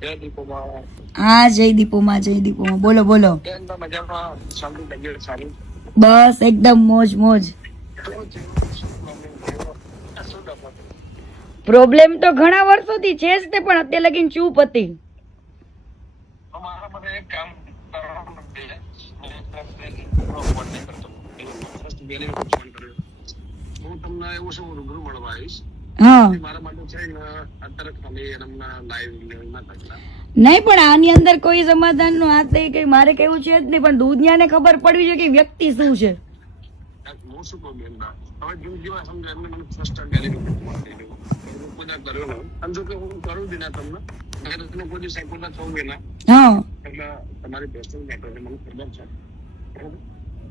જય દીપોમાં હા જય દીપોમાં જય દીપોમાં બોલો બોલો બસ એકદમ મોજ મોજ? પ્રોબ્લેમ તો ઘણા વર્ષોથી છે જ તે પણ અત્યારે લગીન ચૂપ હતી. હું તમને એવું શું રૂબરૂ મળવા આવીશ. નહીં પણ આની અંદર કોઈ સમાધાનનું હાથ કઈ મારે કેવું છે જ નહીં પણ દુનિયા ને ખબર પડવી જોઈએ કે વ્યક્તિ શું છે. કે તમારી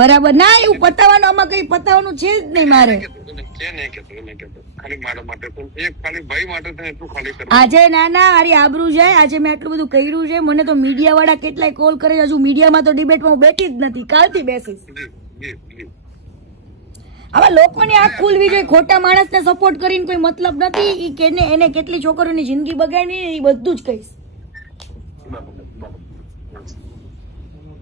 બરાબર. ના એવું પતાવવાનું આમાં કઈ પતાવવાનું છે જ નહીં મારે. આજે ના ના મારી આબરૂ જાય. આજે મેં આટલું બધું કર્યું છે. મને તો મીડિયા વાળા કેટલાય કોલ કરે હજુ મીડિયામાં તો ડિબેટમાં હું બેઠી જ નથી. કાલથી બેસીશ. આવા લોકોની આંખ ખુલવી જોઈએ. ખોટા માણસને સપોર્ટ કરીને કોઈ મતલબ નથી. ઈ કેને એને કેટલી છોકરીઓની જિંદગી બગાડી એ બધું જ કહીશ.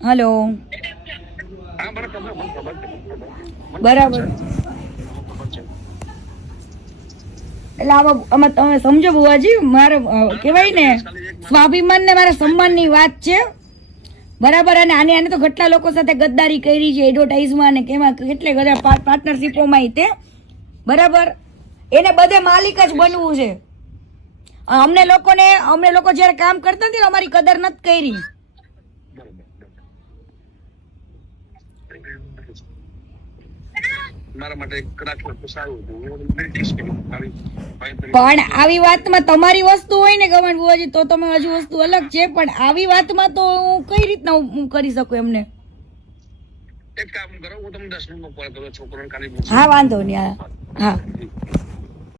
હલો. બરાબર. એટલે આમાં આમાં તમે સમજો બુવાજી, મારે કહેવાય ને, સ્વાભિમાન ને મારા સન્માનની વાત છે. બરાબર, અને આને આને તો કેટલા લોકો સાથે ગદ્દારી કરી છે એડવર્ટાઇઝમાં અને કેમાં કેટલે બધા પાર્ટનરશિપોમાં તે. બરાબર? એને બધે માલિક જ બનવું છે. અમને લોકોને અમને લોકો જ્યારે કામ કરતા હતી અમારી કદર નથી કરી બરોબર, બરોબર. મારા માટે કદાચ સારું પણ આવી વાતમાં તમારી વસ્તુ હોય ને ગમન બુવાજી તો તમે હજુ વસ્તુ અલગ છે પણ આવી વાતમાં તો હું કઈ રીતના હું કરી શકું એમને? એક કામ કરો હું તમને દસ મિનિટમાં કોલ કરું છોકરાને ખાલી હા વાંધો નહીં હા.